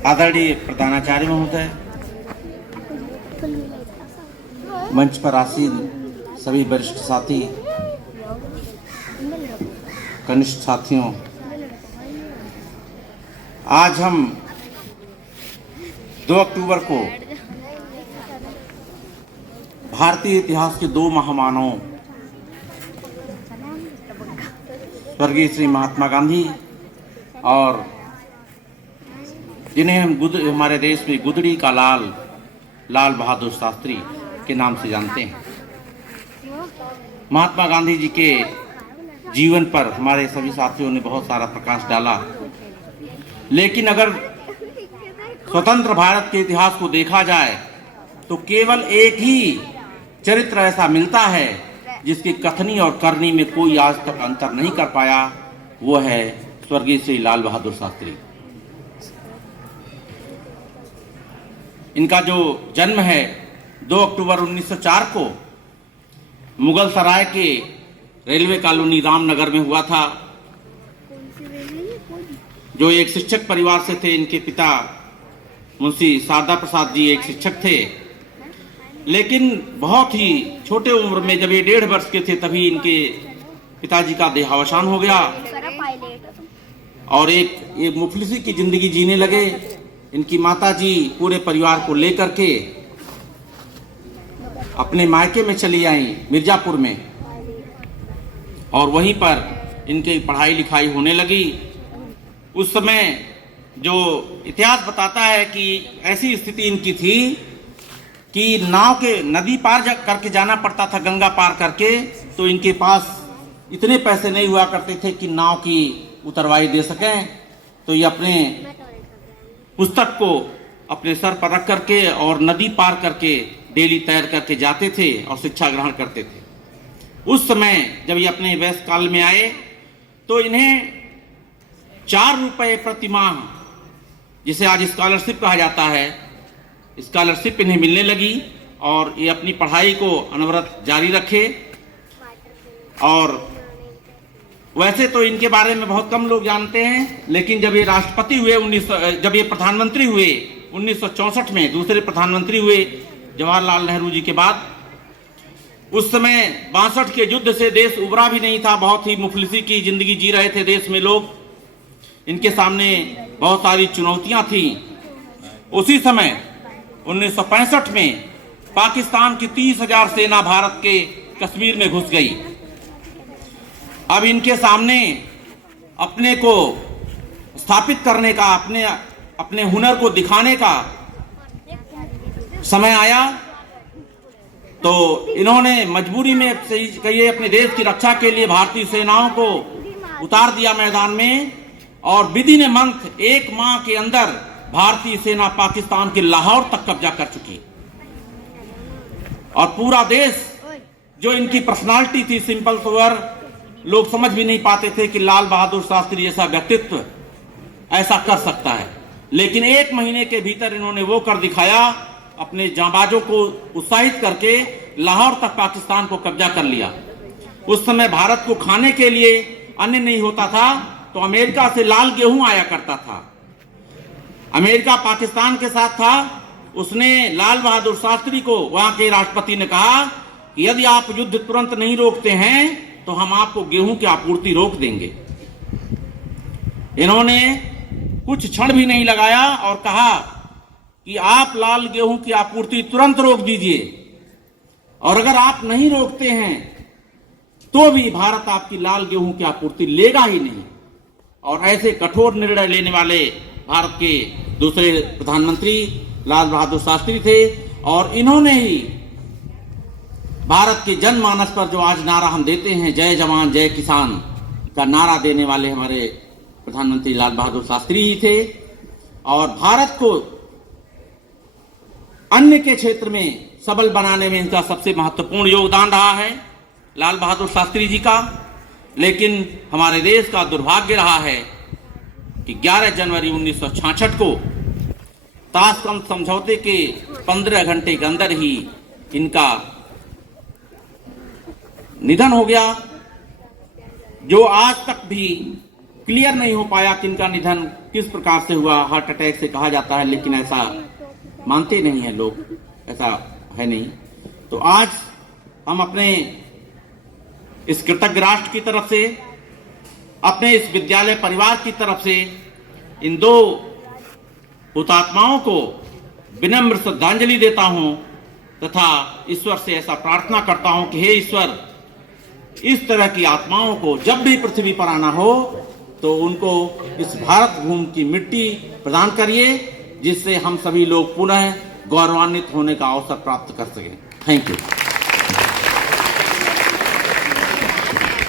आदरणीय प्रधानाचार्य महोदय, मंच पर आसीन सभी वरिष्ठ साथी, कनिष्ठ साथियों, आज हम 2 अक्टूबर को भारतीय इतिहास के 2 महामानवों स्वर्गीय श्री महात्मा गांधी और जिन्हें हम हमारे देश में गुदड़ी का लाल बहादुर शास्त्री के नाम से जानते हैं। महात्मा गांधी जी के जीवन पर हमारे सभी साथियों ने बहुत सारा प्रकाश डाला, लेकिन अगर स्वतंत्र भारत के इतिहास को देखा जाए तो केवल एक ही चरित्र ऐसा मिलता है जिसकी कथनी और करनी में कोई आज तक अंतर नहीं कर पाया, वो है स्वर्गीय श्री लाल बहादुर शास्त्री। इनका जो जन्म है 2 अक्टूबर 1904 को मुगल सराय के रेलवे कॉलोनी रामनगर में हुआ था। जो एक शिक्षक परिवार से थे, इनके पिता मुंशी शारदा प्रसाद जी एक शिक्षक थे, लेकिन बहुत ही छोटे उम्र में जब ये 1.5 वर्ष के थे तभी इनके पिताजी का देहावसान हो गया और एक मुफलिसी की जिंदगी जीने लगे। इनकी माताजी पूरे परिवार को लेकर के अपने मायके में चली आई मिर्जापुर में, और वहीं पर इनकी पढ़ाई लिखाई होने लगी। उस समय जो इतिहास बताता है कि ऐसी स्थिति इनकी थी कि नाव के नदी पार करके जाना पड़ता था, गंगा पार करके, तो इनके पास इतने पैसे नहीं हुआ करते थे कि नाव की उतरवाई दे सकें। तो ये अपने पुस्तक को अपने सर पर रख करके और नदी पार करके डेली तैर करके जाते थे और शिक्षा ग्रहण करते थे। उस समय जब ये अपने वयस्क काल में आए तो इन्हें 4 रुपए प्रति माह, जिसे आज स्कॉलरशिप कहा जाता है, स्कॉलरशिप इन्हें मिलने लगी और ये अपनी पढ़ाई को अनवरत जारी रखे। और वैसे तो इनके बारे में बहुत कम लोग जानते हैं, लेकिन जब ये राष्ट्रपति हुए जब ये प्रधानमंत्री हुए 1964 में, दूसरे प्रधानमंत्री हुए जवाहरलाल नेहरू जी के बाद, उस समय 62 के युद्ध से देश उबरा भी नहीं था, बहुत ही मुफलिसी की जिंदगी जी रहे थे देश में लोग। इनके सामने बहुत सारी चुनौतियां थी। उसी समय 1965 में पाकिस्तान की 30,000 सेना भारत के कश्मीर में घुस गई। अब इनके सामने अपने को स्थापित करने का, अपने हुनर को दिखाने का समय आया, तो इन्होंने मजबूरी में कहिए अपने देश की रक्षा के लिए भारतीय सेनाओं को उतार दिया मैदान में, और विदिन ए मंथ 1 माह के अंदर भारतीय सेना पाकिस्तान के लाहौर तक कब्जा कर चुकी। और पूरा देश, जो इनकी पर्सनालिटी थी सिंपल सोवर, लोग समझ भी नहीं पाते थे कि लाल बहादुर शास्त्री जैसा व्यक्तित्व ऐसा कर सकता है, लेकिन 1 महीने के भीतर इन्होंने वो कर दिखाया। अपने जांबाजों को उत्साहित करके लाहौर तक पाकिस्तान को कब्जा कर लिया। उस समय भारत को खाने के लिए अन्न नहीं होता था, तो अमेरिका से लाल गेहूं आया करता था। अमेरिका पाकिस्तान के साथ था। उसने लाल बहादुर शास्त्री को, वहां के राष्ट्रपति ने कहा कि यदि आप युद्ध तुरंत नहीं रोकते हैं तो हम आपको गेहूं की आपूर्ति रोक देंगे। इन्होंने कुछ क्षण भी नहीं लगाया और कहा कि आप लाल गेहूं की आपूर्ति तुरंत रोक दीजिए, और अगर आप नहीं रोकते हैं तो भी भारत आपकी लाल गेहूं की आपूर्ति लेगा ही नहीं। और ऐसे कठोर निर्णय लेने वाले भारत के दूसरे प्रधानमंत्री लाल बहादुर शास्त्री थे, और इन्होंने ही भारत के जनमानस पर जो आज नारा हम देते हैं, जय जवान जय किसान का नारा देने वाले हमारे प्रधानमंत्री लाल बहादुर शास्त्री ही थे। और भारत को अन्य के क्षेत्र में सबल बनाने में इनका सबसे महत्वपूर्ण योगदान रहा है लाल बहादुर शास्त्री जी का। लेकिन हमारे देश का दुर्भाग्य रहा है कि 11 जनवरी 1966 को ताशकंद समझौते के 15 घंटे के अंदर ही इनका निधन हो गया, जो आज तक भी क्लियर नहीं हो पाया कि इनका निधन किस प्रकार से हुआ। हार्ट अटैक से कहा जाता है, लेकिन ऐसा मानते नहीं है लोग, ऐसा है नहीं। तो आज हम अपने इस कृतज्ञ राष्ट्र की तरफ से, अपने इस विद्यालय परिवार की तरफ से इन दो हुतात्माओं को विनम्र श्रद्धांजलि देता हूं तथा ईश्वर से ऐसा प्रार्थना करता हूं कि हे ईश्वर, इस तरह की आत्माओं को जब भी पृथ्वी पर आना हो तो उनको इस भारत भूमि की मिट्टी प्रदान करिए, जिससे हम सभी लोग पुनः गौरवान्वित होने का अवसर प्राप्त कर सकें। Thank you.